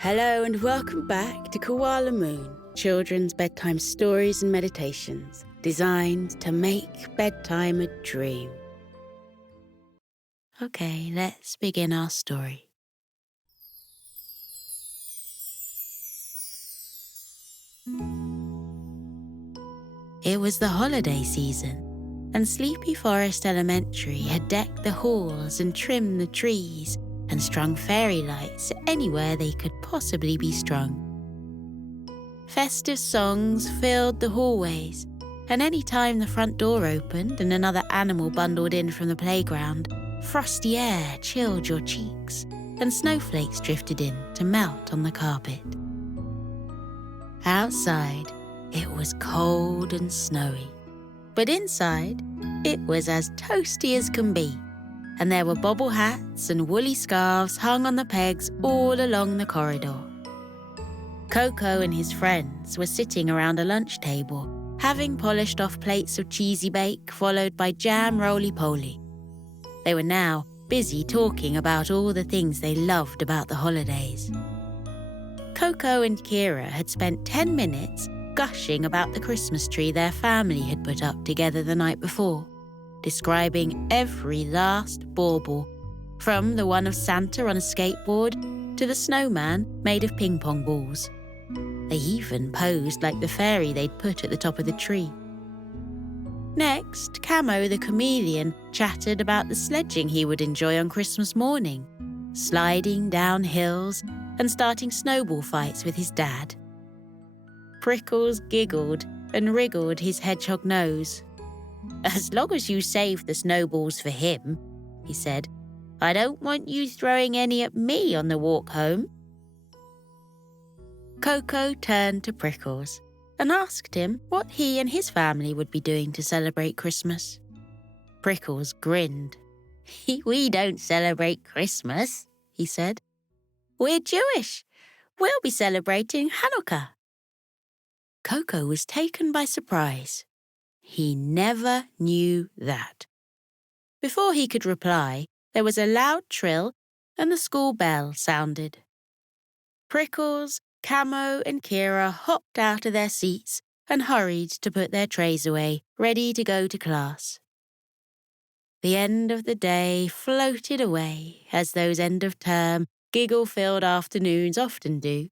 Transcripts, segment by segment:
Hello and welcome back to Koala Moon, children's bedtime stories and meditations designed to make bedtime a dream. Okay, let's begin our story. It was the holiday season, and Sleepy Forest Elementary had decked the halls and trimmed the trees and strung fairy lights anywhere they could possibly be strung. Festive songs filled the hallways, and any time the front door opened and another animal bundled in from the playground, frosty air chilled your cheeks, and snowflakes drifted in to melt on the carpet. Outside, it was cold and snowy, but inside, it was as toasty as can be, and there were bobble hats and woolly scarves hung on the pegs all along the corridor. Coco and his friends were sitting around a lunch table, having polished off plates of cheesy bake followed by jam roly-poly. They were now busy talking about all the things they loved about the holidays. Coco and Kira had spent 10 minutes gushing about the Christmas tree their family had put up together the night before, describing every last bauble, from the one of Santa on a skateboard to the snowman made of ping-pong balls. They even posed like the fairy they'd put at the top of the tree. Next, Camo the chameleon chattered about the sledging he would enjoy on Christmas morning, sliding down hills and starting snowball fights with his dad. Prickles giggled and wriggled his hedgehog nose. "As long as you save the snowballs for him," he said. "I don't want you throwing any at me on the walk home." Coco turned to Prickles and asked him what he and his family would be doing to celebrate Christmas. Prickles grinned. "We don't celebrate Christmas," he said. "We're Jewish. We'll be celebrating Hanukkah." Coco was taken by surprise. He never knew that. Before he could reply, there was a loud trill and the school bell sounded. Prickles, Camo and Kira hopped out of their seats and hurried to put their trays away, ready to go to class. The end of the day floated away, as those end-of-term, giggle-filled afternoons often do,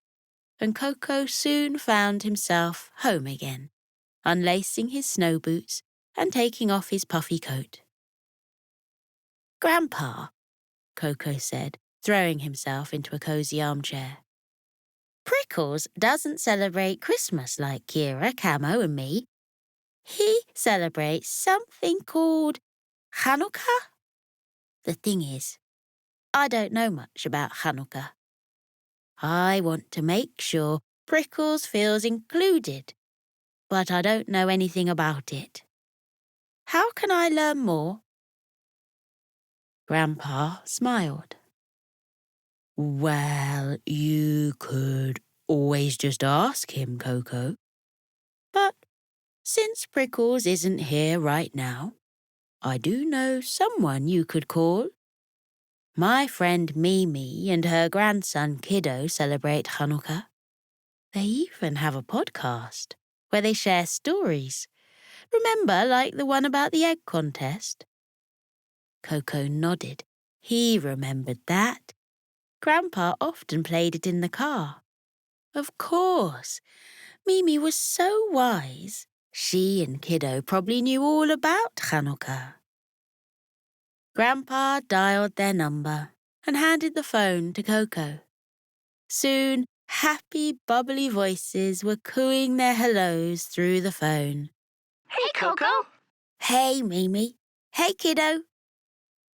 and Coco soon found himself home again, unlacing his snow boots and taking off his puffy coat. "Grandpa," Coco said, throwing himself into a cozy armchair, "Prickles doesn't celebrate Christmas like Kira, Camo and me. He celebrates something called Hanukkah. The thing is, I don't know much about Hanukkah. I want to make sure Prickles feels included, but I don't know anything about it. How can I learn more?" Grandpa smiled. "Well, you could always just ask him, Coco. But since Prickles isn't here right now, I do know someone you could call. My friend Mimi and her grandson Kiddo celebrate Hanukkah. They even have a podcast where they share stories. Remember, like the one about the egg contest?" Coco nodded. He remembered that. Grandpa often played it in the car. Of course, Mimi was so wise. She and Kiddo probably knew all about Hanukkah. Grandpa dialed their number and handed the phone to Coco. Soon, happy, bubbly voices were cooing their hellos through the phone. "Hey, Coco." "Hey, Mimi. Hey, Kiddo.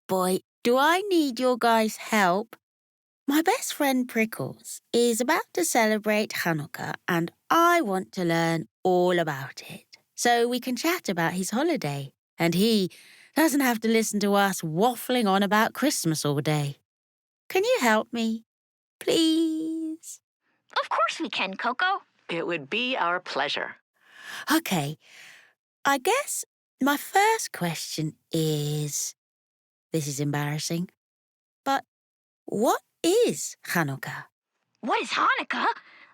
Boy, do I need your guys' help. My best friend Prickles is about to celebrate Hanukkah and I want to learn all about it so we can chat about his holiday and he doesn't have to listen to us waffling on about Christmas all day. Can you help me? Please?" "Of course we can, Coco." It would be our pleasure. Okay, I guess my first question is, this is embarrassing, but what is Hanukkah? What is Hanukkah?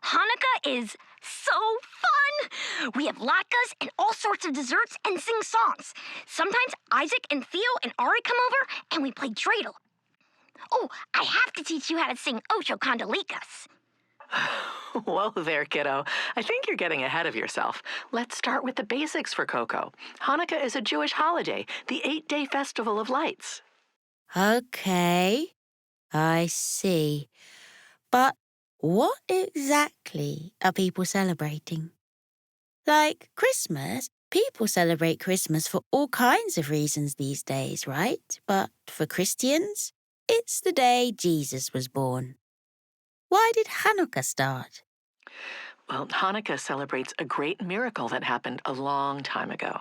Hanukkah is so fun! We have latkes and all sorts of desserts and sing songs. Sometimes Isaac and Theo and Ari come over and we play dreidel. Oh, I have to teach you how to sing Ocho Kandalikas. Whoa there, kiddo. I think you're getting ahead of yourself. Let's start with the basics for Coco. Hanukkah is a Jewish holiday, the 8-day festival of lights. Okay, I see. But what exactly are people celebrating? Like Christmas, people celebrate Christmas for all kinds of reasons these days, right? But for Christians, it's the day Jesus was born. Why did Hanukkah start? Well, Hanukkah celebrates a great miracle that happened a long time ago.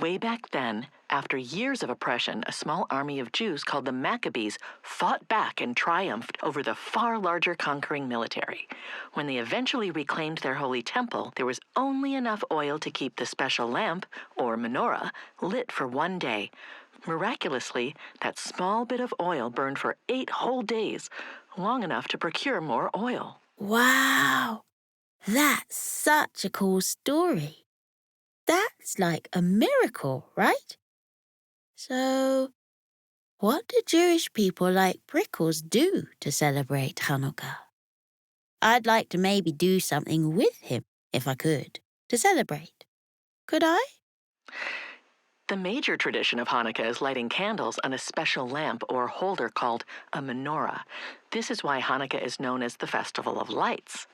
Way back then, after years of oppression, a small army of Jews called the Maccabees fought back and triumphed over the far larger conquering military. When they eventually reclaimed their holy temple, there was only enough oil to keep the special lamp, or menorah, lit for one day. Miraculously, that small bit of oil burned for 8 whole days, long enough to procure more oil. Wow, that's such a cool story. That's like a miracle, right? So, what do Jewish people like Prickles do to celebrate Hanukkah? I'd like to maybe do something with him, if I could, to celebrate. Could I? The major tradition of Hanukkah is lighting candles on a special lamp or holder called a menorah. This is why Hanukkah is known as the Festival of Lights.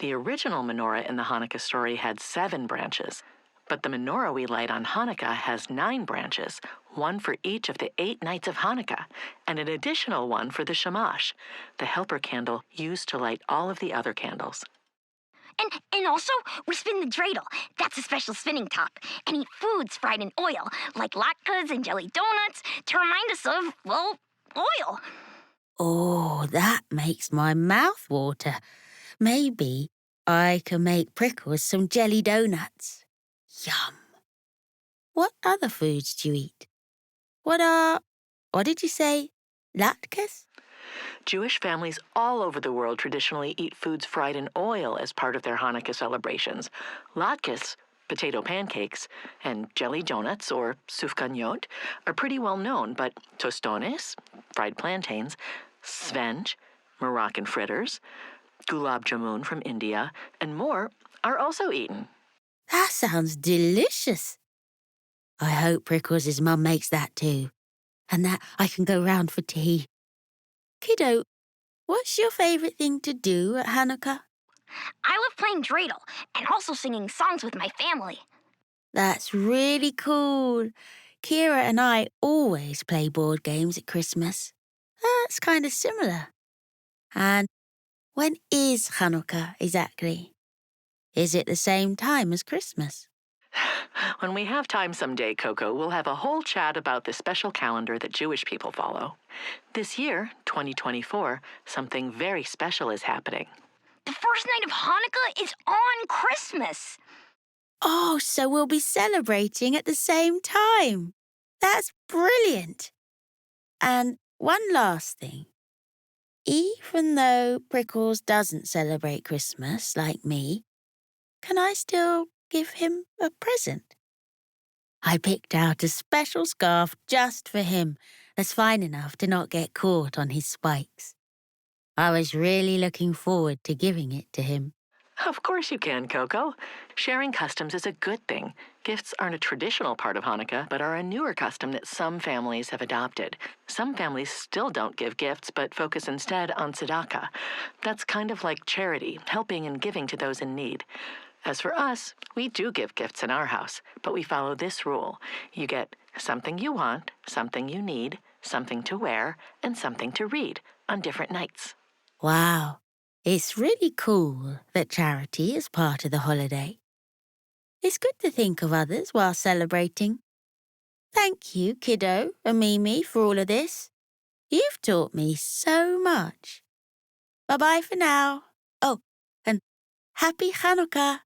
The original menorah in the Hanukkah story had 7 branches, but the menorah we light on Hanukkah has 9 branches, one for each of the 8 nights of Hanukkah, and an additional one for the shamash, the helper candle used to light all of the other candles. And also, we spin the dreidel. That's a special spinning top. And eat foods fried in oil, like latkes and jelly donuts, to remind us of, well, oil. Oh, that makes my mouth water. Maybe I can make Prickles some jelly donuts. Yum. What other foods do you eat? What did you say? Latkes? Jewish families all over the world traditionally eat foods fried in oil as part of their Hanukkah celebrations. Latkes, potato pancakes, and jelly donuts, or sufganiyot, are pretty well known, but tostones, fried plantains, svench, Moroccan fritters, gulab jamun from India, and more are also eaten. That sounds delicious. I hope Prickles' mum makes that too, and that I can go round for tea. Kiddo, what's your favourite thing to do at Hanukkah? I love playing dreidel and also singing songs with my family. That's really cool. Kira and I always play board games at Christmas. That's kind of similar. And when is Hanukkah exactly? Is it the same time as Christmas? When we have time someday, Coco, we'll have a whole chat about the special calendar that Jewish people follow. This year, 2024, something very special is happening. The first night of Hanukkah is on Christmas. Oh, so we'll be celebrating at the same time. That's brilliant. And one last thing. Even though Prickles doesn't celebrate Christmas like me, can I still give him a present? I picked out a special scarf just for him that's fine enough to not get caught on his spikes. I was really looking forward to giving it to him. Of course you can, Coco. Sharing customs is a good thing. Gifts aren't a traditional part of Hanukkah, but are a newer custom that some families have adopted. Some families still don't give gifts, but focus instead on tzedakah. That's kind of like charity, helping and giving to those in need. As for us, we do give gifts in our house, but we follow this rule. You get something you want, something you need, something to wear, and something to read on different nights. Wow, it's really cool that charity is part of the holiday. It's good to think of others while celebrating. Thank you, Kiddo and Mimi, for all of this. You've taught me so much. Bye-bye for now. Oh, and Happy Hanukkah.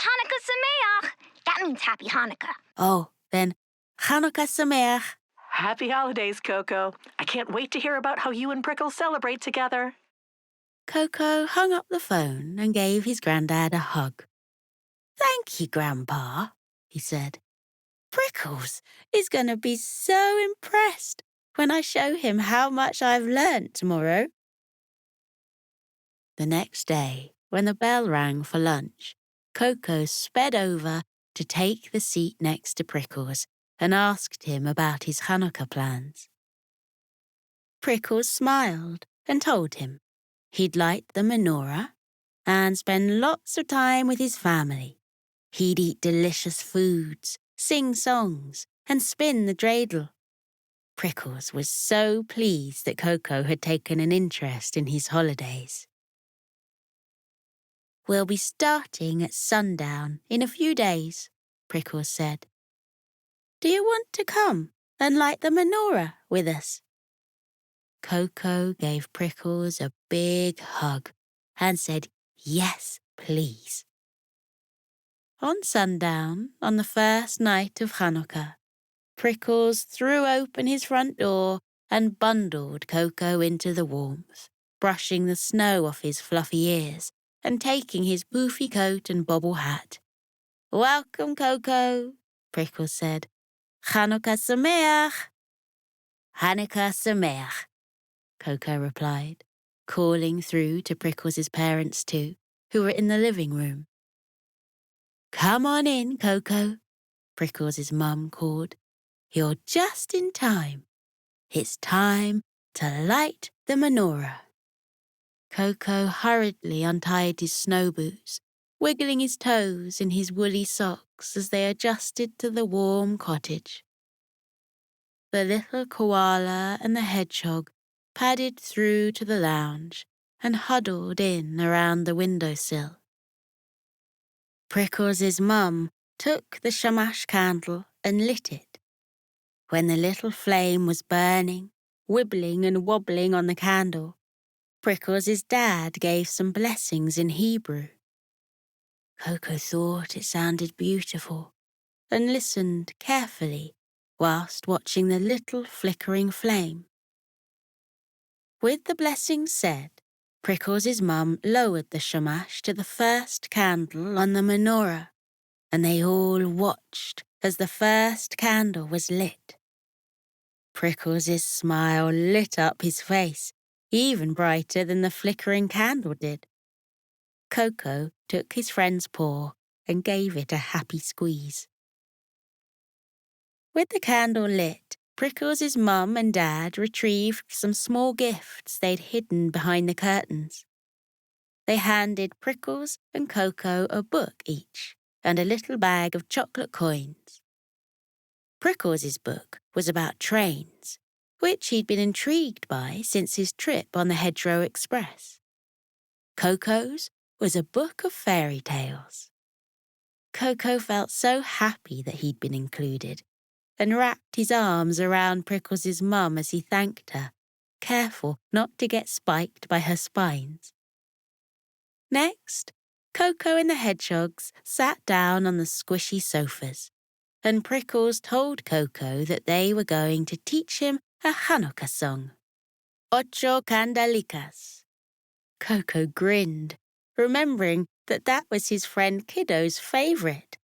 Hanukkah Sameach. That means Happy Hanukkah. Oh, then Hanukkah Sameach. Happy holidays, Coco. I can't wait to hear about how you and Prickles celebrate together. Coco hung up the phone and gave his granddad a hug. "Thank you, Grandpa," he said. "Prickles is going to be so impressed when I show him how much I've learnt tomorrow." The next day, when the bell rang for lunch, Coco sped over to take the seat next to Prickles and asked him about his Hanukkah plans. Prickles smiled and told him he'd light the menorah and spend lots of time with his family. He'd eat delicious foods, sing songs, and spin the dreidel. Prickles was so pleased that Coco had taken an interest in his holidays. "We'll be starting at sundown in a few days," Prickles said. "Do you want to come and light the menorah with us?" Coco gave Prickles a big hug and said, "Yes, please." On sundown, on the first night of Hanukkah, Prickles threw open his front door and bundled Coco into the warmth, brushing the snow off his fluffy ears and taking his poofy coat and bobble hat. "Welcome, Coco," Prickles said. "Hanukkah Sameach." "Hanukkah Sameach," Coco replied, calling through to Prickles' parents too, who were in the living room. "Come on in, Coco," Prickles' mum called. "You're just in time. It's time to light the menorah." Coco hurriedly untied his snow boots, wiggling his toes in his woolly socks as they adjusted to the warm cottage. The little koala and the hedgehog padded through to the lounge and huddled in around the windowsill. Prickles' mum took the shamash candle and lit it. When the little flame was burning, wibbling and wobbling on the candle, Prickles' dad gave some blessings in Hebrew. Coco thought it sounded beautiful and listened carefully whilst watching the little flickering flame. With the blessings said, Prickles' mum lowered the shamash to the first candle on the menorah, and they all watched as the first candle was lit. Prickles' smile lit up his face, even brighter than the flickering candle did. Coco took his friend's paw and gave it a happy squeeze. With the candle lit, Prickles' mum and dad retrieved some small gifts they'd hidden behind the curtains. They handed Prickles and Coco a book each and a little bag of chocolate coins. Prickles' book was about trains, which he'd been intrigued by since his trip on the Hedgerow Express. Coco's was a book of fairy tales. Coco felt so happy that he'd been included and wrapped his arms around Prickles' mum as he thanked her, careful not to get spiked by her spines. Next, Coco and the hedgehogs sat down on the squishy sofas, and Prickles told Coco that they were going to teach him a Hanukkah song. Ocho Candelitas. Coco grinned, remembering that was his friend Kiddo's favourite.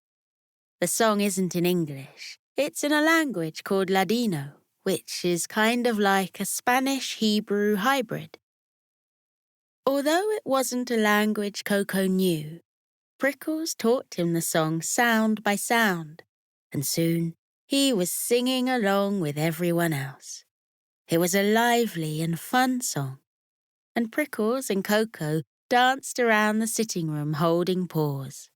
The song isn't in English. It's in a language called Ladino, which is kind of like a Spanish-Hebrew hybrid. Although it wasn't a language Coco knew, Prickles taught him the song sound by sound, and soon he was singing along with everyone else. It was a lively and fun song, and Prickles and Coco danced around the sitting room holding paws.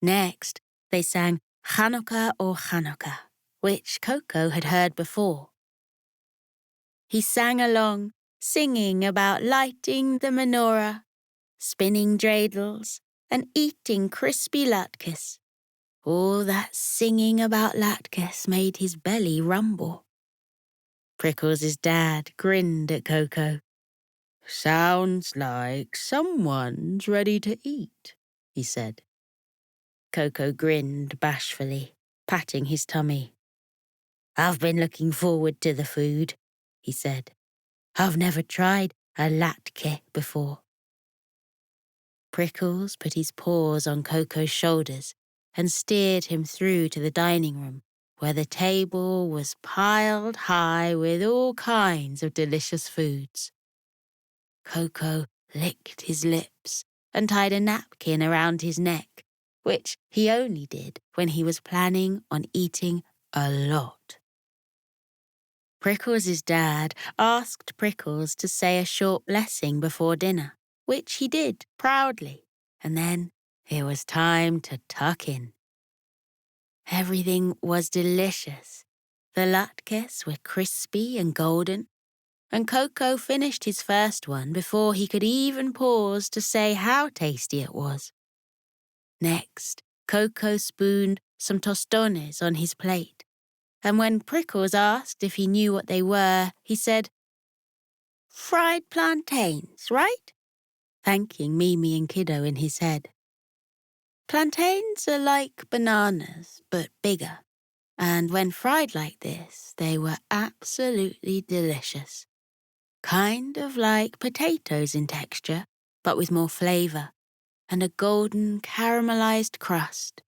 Next, they sang Hanukkah or Hanukkah, which Coco had heard before. He sang along, singing about lighting the menorah, spinning dreidels, and eating crispy latkes. All that singing about latkes made his belly rumble. Prickles' dad grinned at Coco. "Sounds like someone's ready to eat," he said. Coco grinned bashfully, patting his tummy. "I've been looking forward to the food," he said. "I've never tried a latke before. Prickles put his paws on Coco's shoulders and steered him through to the dining room, where the table was piled high with all kinds of delicious foods. Coco licked his lips and tied a napkin around his neck, which he only did when he was planning on eating a lot. Prickles' dad asked Prickles to say a short blessing before dinner, which he did proudly, and then it was time to tuck in. Everything was delicious. The latkes were crispy and golden, and Coco finished his first one before he could even pause to say how tasty it was. Next, Coco spooned some tostones on his plate, and when Prickles asked if he knew what they were, he said, "Fried plantains, right?" thanking Mimi and Kiddo in his head. Plantains are like bananas, but bigger, and when fried like this, they were absolutely delicious. Kind of like potatoes in texture, but with more flavor, and a golden caramelized crust.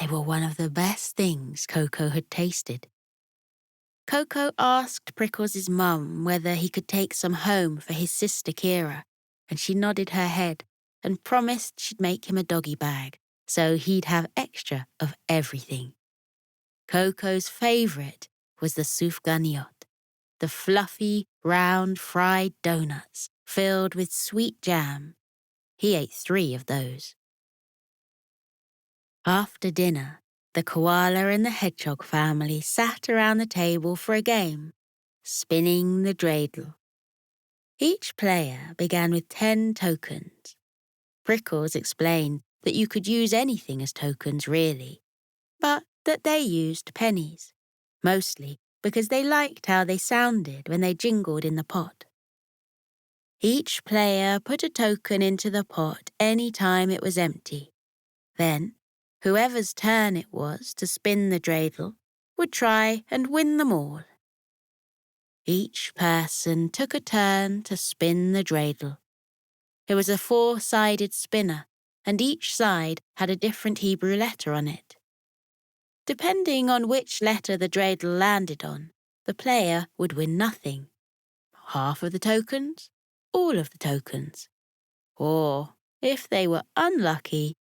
They were one of the best things Coco had tasted. Coco asked Prickles' mum whether he could take some home for his sister Kira, and she nodded her head and promised she'd make him a doggy bag, so he'd have extra of everything. Coco's favorite was the soufganiot, the fluffy, round fried donuts filled with sweet jam. He ate 3 of those. After dinner, the koala and the hedgehog family sat around the table for a game, spinning the dreidel. Each player began with 10 tokens. Prickles explained that you could use anything as tokens, really, but that they used pennies, mostly because they liked how they sounded when they jingled in the pot. Each player put a token into the pot any time it was empty. Then, whoever's turn it was to spin the dreidel would try and win them all. Each person took a turn to spin the dreidel. It was a 4-sided spinner, and each side had a different Hebrew letter on it. Depending on which letter the dreidel landed on, the player would win nothing. Half of the tokens, all of the tokens. Or, if they were unlucky,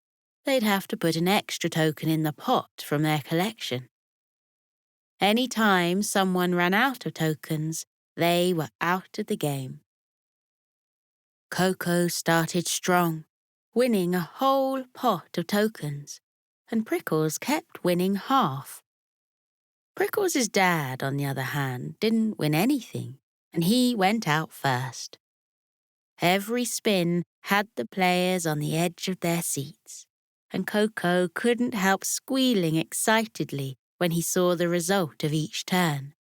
they'd have to put an extra token in the pot from their collection. Any time someone ran out of tokens, they were out of the game. Coco started strong, winning a whole pot of tokens, and Prickles kept winning half. Prickles' dad, on the other hand, didn't win anything, and he went out first. Every spin had the players on the edge of their seats, and Coco couldn't help squealing excitedly when he saw the result of each turn.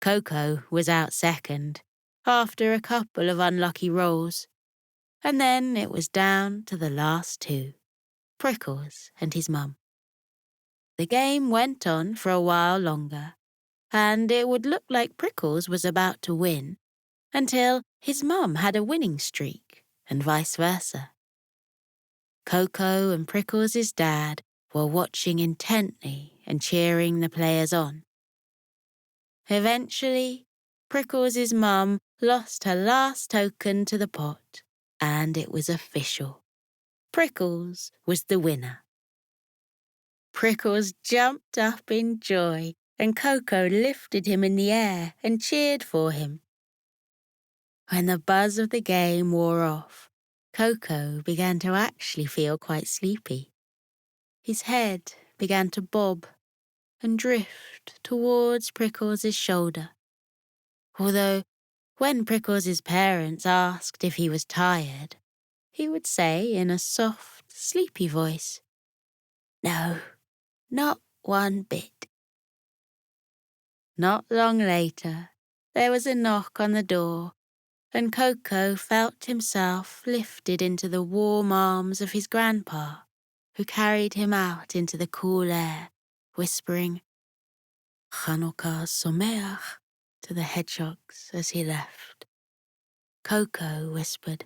Coco was out second, after a couple of unlucky rolls, and then it was down to the last 2, Prickles and his mum. The game went on for a while longer, and it would look like Prickles was about to win until his mum had a winning streak, and vice versa. Coco and Prickles' dad were watching intently and cheering the players on. Eventually, Prickles' mum lost her last token to the pot, and it was official. Prickles was the winner. Prickles jumped up in joy, and Coco lifted him in the air and cheered for him. When the buzz of the game wore off, Coco began to actually feel quite sleepy. His head began to bob and drift towards Prickles' shoulder. Although, when Prickles' parents asked if he was tired, he would say in a soft, sleepy voice, "No, not one bit." Not long later, there was a knock on the door, and Coco felt himself lifted into the warm arms of his grandpa, who carried him out into the cool air, whispering, "Chanukah Someach," to the hedgehogs as he left. Coco whispered,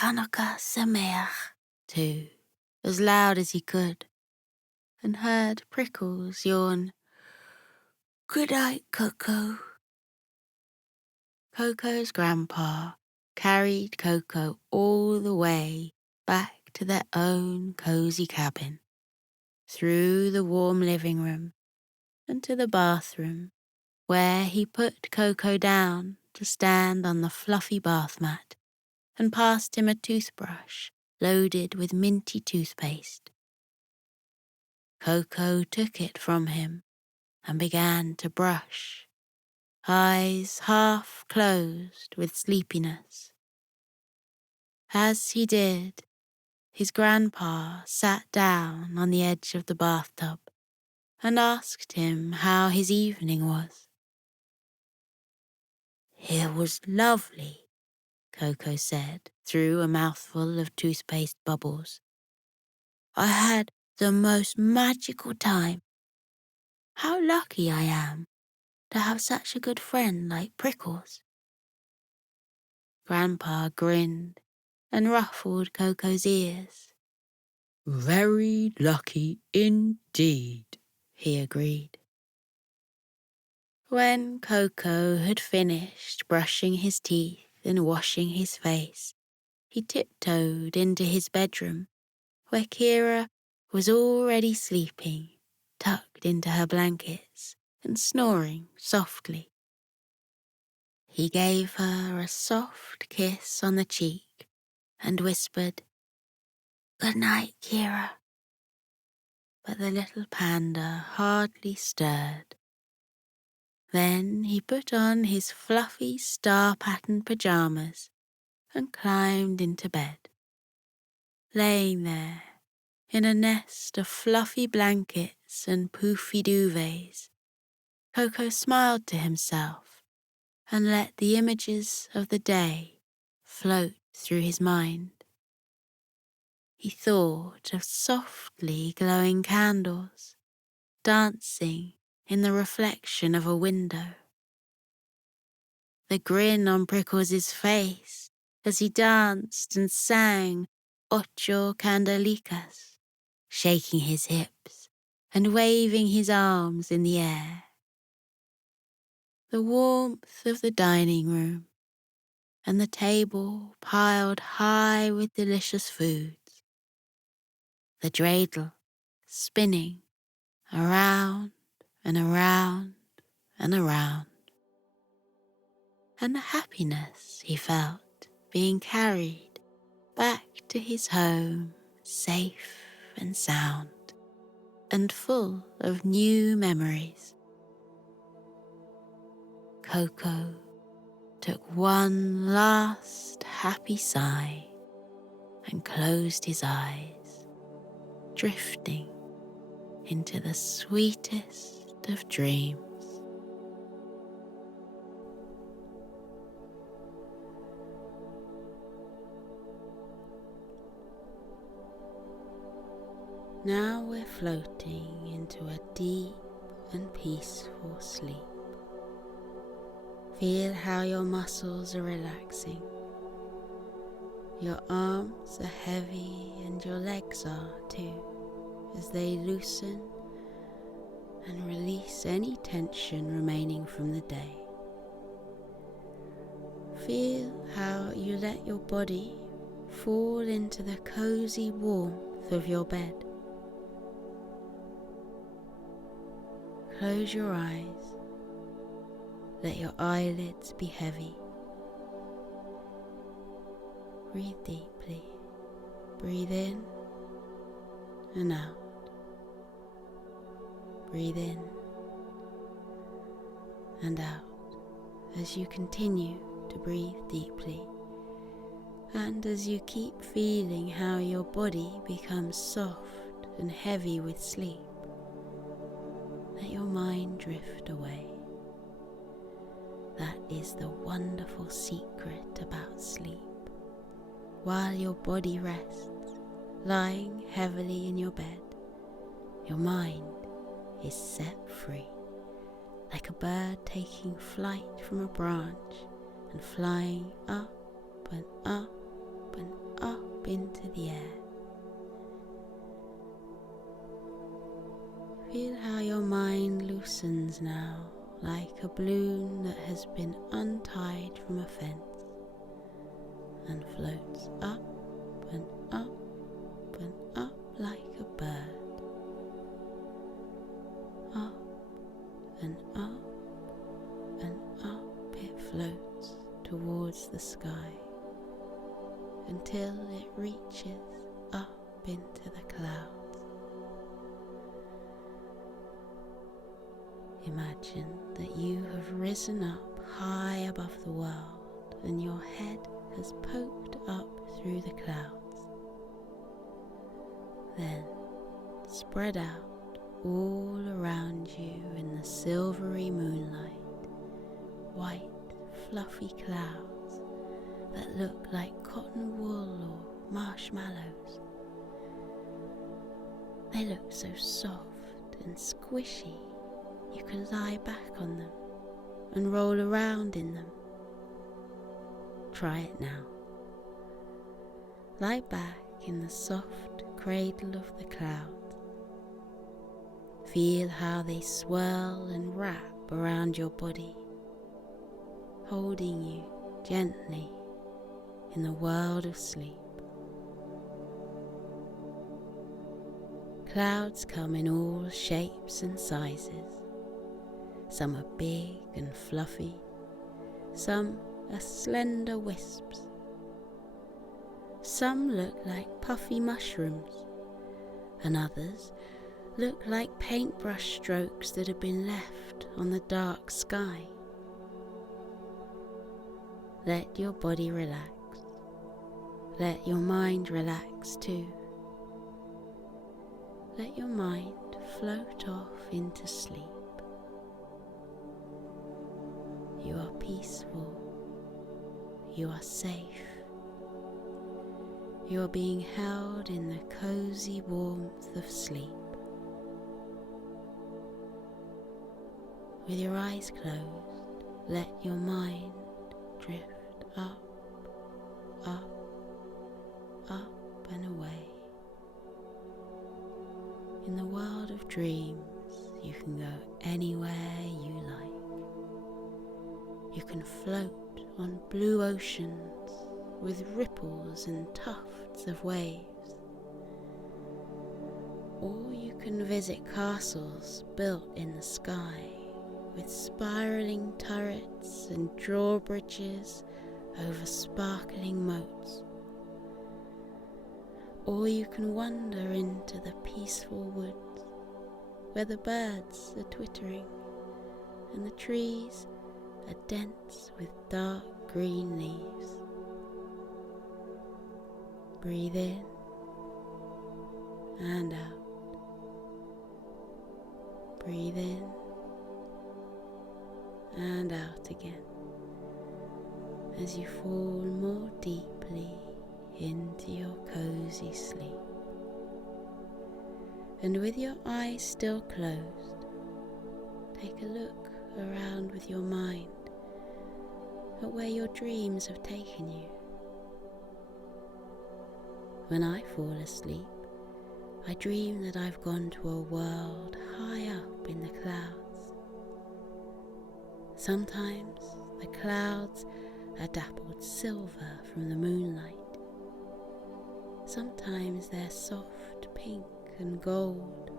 Hanukkah Sameach, too, as loud as he could, and heard Prickles yawn, Good night, Coco. Coco's grandpa carried Coco all the way back to their own cozy cabin, through the warm living room and to the bathroom, where he put Coco down to stand on the fluffy bath mat and passed him a toothbrush loaded with minty toothpaste. Coco took it from him and began to brush, eyes half closed with sleepiness. As he did, his grandpa sat down on the edge of the bathtub and asked him how his evening was. It was lovely, Coco said through a mouthful of toothpaste bubbles. I had the most magical time. How lucky I am to have such a good friend like Prickles. Grandpa grinned and ruffled Coco's ears. Very lucky indeed, he agreed. When Coco had finished brushing his teeth and washing his face, he tiptoed into his bedroom, where Kira was already sleeping, tucked into her blankets and snoring softly. He gave her a soft kiss on the cheek and whispered, Good night, Kira. But the little panda hardly stirred. Then he put on his fluffy star-patterned pajamas and climbed into bed. Laying there, in a nest of fluffy blankets and poofy duvets, Coco smiled to himself and let the images of the day float through his mind. He thought of softly glowing candles, dancing in the reflection of a window. The grin on Prickles' face as he danced and sang Ocho Candelicas, shaking his hips and waving his arms in the air. The warmth of the dining room and the table piled high with delicious foods. The dreidel spinning around and around and around. And the happiness he felt being carried back to his home, safe and sound, and full of new memories. Coco took one last happy sigh and closed his eyes, drifting into the sweetest of dreams. Now we're floating into a deep and peaceful sleep. Feel how your muscles are relaxing. Your arms are heavy and your legs are too, as they loosen and release any tension remaining from the day. Feel how you let your body fall into the cozy warmth of your bed. Close your eyes. Let your eyelids be heavy. Breathe deeply. Breathe in and out. Breathe in and out as you continue to breathe deeply, and as you keep feeling how your body becomes soft and heavy with sleep. Let your mind drift away. That is the wonderful secret about sleep. While your body rests, lying heavily in your bed, your mind is set free, like a bird taking flight from a branch and flying up and up and up into the air. Feel how your mind loosens now, like a balloon that has been untied from a fence, and floats up and up and up like a bird. Up and up and up it floats towards the sky until it reaches up into the clouds. Imagine that you have risen up high above the world and your head has poked up through the clouds. Then spread out all around you in the silvery moonlight, white fluffy clouds that look like cotton wool or marshmallows. They look so soft and squishy you can lie back on them and roll around in them. Try it now. Lie back in the soft cradle of the clouds. Feel how they swirl and wrap around your body, holding you gently in the world of sleep. Clouds come in all shapes and sizes. Some are big and fluffy, some are slender wisps. Some look like puffy mushrooms, and others look like paintbrush strokes that have been left on the dark sky. Let your body relax. Let your mind relax too. Let your mind float off into sleep. You are peaceful. You are safe. You are being held in the cozy warmth of sleep. With your eyes closed, let your mind drift up, up, up and away. In the world of dreams, you can go anywhere you like. You can float on blue oceans with ripples and tufts of waves. Or you can visit castles built in the sky with spiraling turrets and drawbridges over sparkling moats. Or you can wander into the peaceful woods where the birds are twittering and the trees are dense with dark green leaves. Breathe in and out. Breathe in and out again as you fall more deeply into your cozy sleep. And with your eyes still closed, take a look around with your mind at where your dreams have taken you. When I fall asleep, I dream that I've gone to a world high up in the clouds. Sometimes the clouds are dappled silver from the moonlight. Sometimes they're soft pink and gold,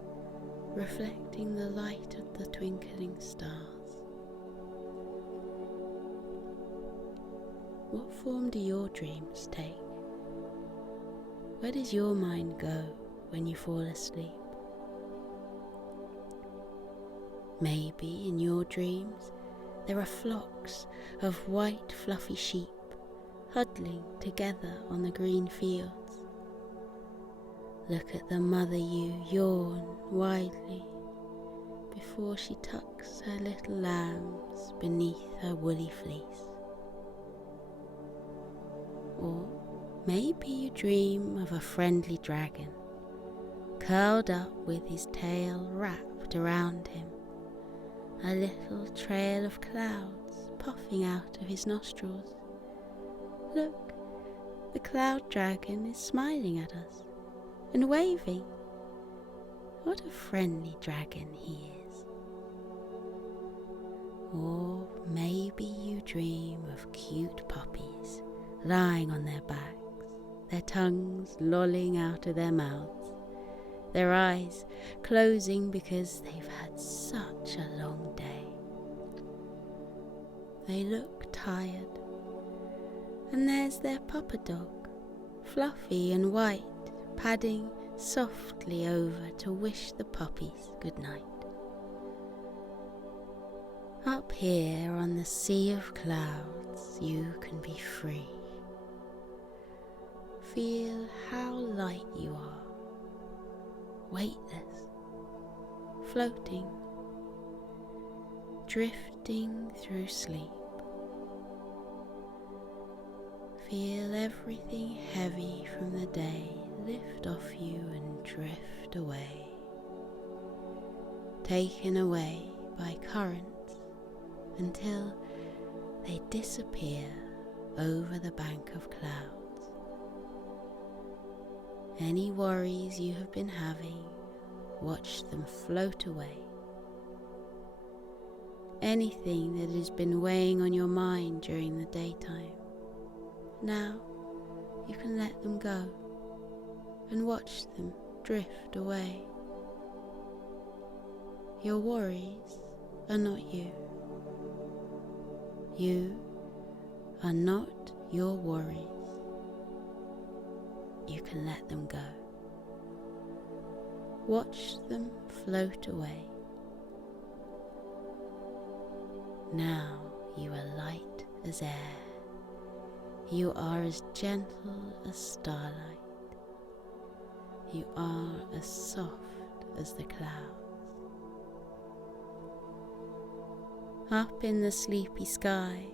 reflecting the light of the twinkling stars. What form do your dreams take? Where does your mind go when you fall asleep? Maybe in your dreams there are flocks of white fluffy sheep huddling together on the green fields. Look at the mother ewe yawn widely before she tucks her little lambs beneath her woolly fleece. Or maybe you dream of a friendly dragon, curled up with his tail wrapped around him, a little trail of clouds puffing out of his nostrils. Look, the cloud dragon is smiling at us and waving. What a friendly dragon he is. Or maybe you dream of cute puppies lying on their backs, their tongues lolling out of their mouths, their eyes closing because they've had such a long day. They look tired, and there's their papa dog, fluffy and white, padding softly over to wish the puppies good night. Up here on the sea of clouds, you can be free. Feel how light you are, weightless, floating, drifting through sleep. Feel everything heavy from the day lift off you and drift away, taken away by currents until they disappear over the bank of clouds. Any worries you have been having, watch them float away. Anything that has been weighing on your mind during the daytime, now you can let them go and watch them drift away. Your worries are not you. You are not your worries. You can let them go. Watch them float away. Now you are light as air. You are as gentle as starlight. You are as soft as the clouds. Up in the sleepy sky,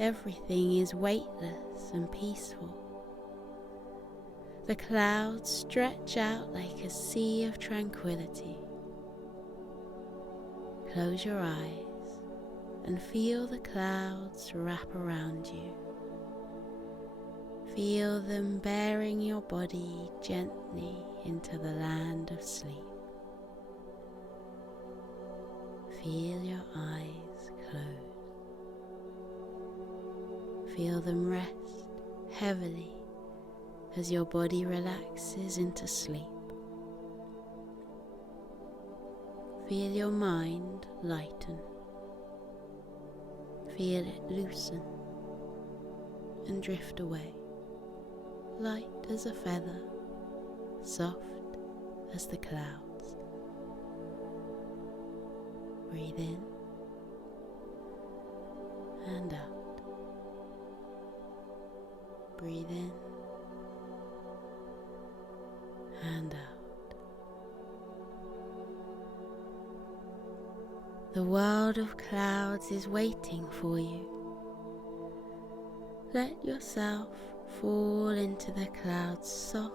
everything is weightless and peaceful. The clouds stretch out like a sea of tranquility. Close your eyes and feel the clouds wrap around you. Feel them bearing your body gently into the land of sleep. Feel your eyes close. Feel them rest heavily as your body relaxes into sleep. Feel your mind lighten. Feel it loosen and drift away, light as a feather, soft as the clouds. Breathe in and out. Breathe in and out. The world of clouds is waiting for you. Let yourself fall into the clouds' soft,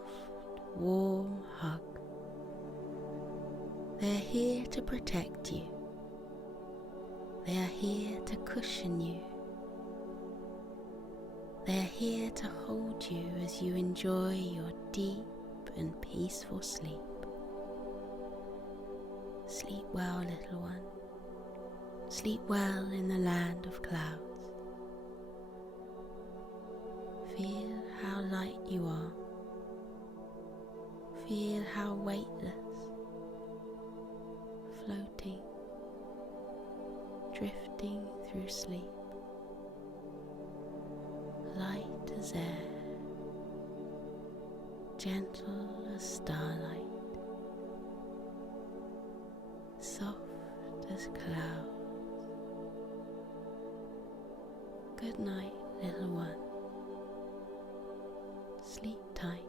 warm hug. They are here to protect you. They are here to cushion you. They are here to hold you as you enjoy your deep and peaceful sleep. Sleep well, little one. Sleep well in the land of clouds. Feel how light you are. Feel how weightless, floating, drifting through sleep, light as air, gentle as starlight, soft as clouds. Good night, little one. Sleep tight.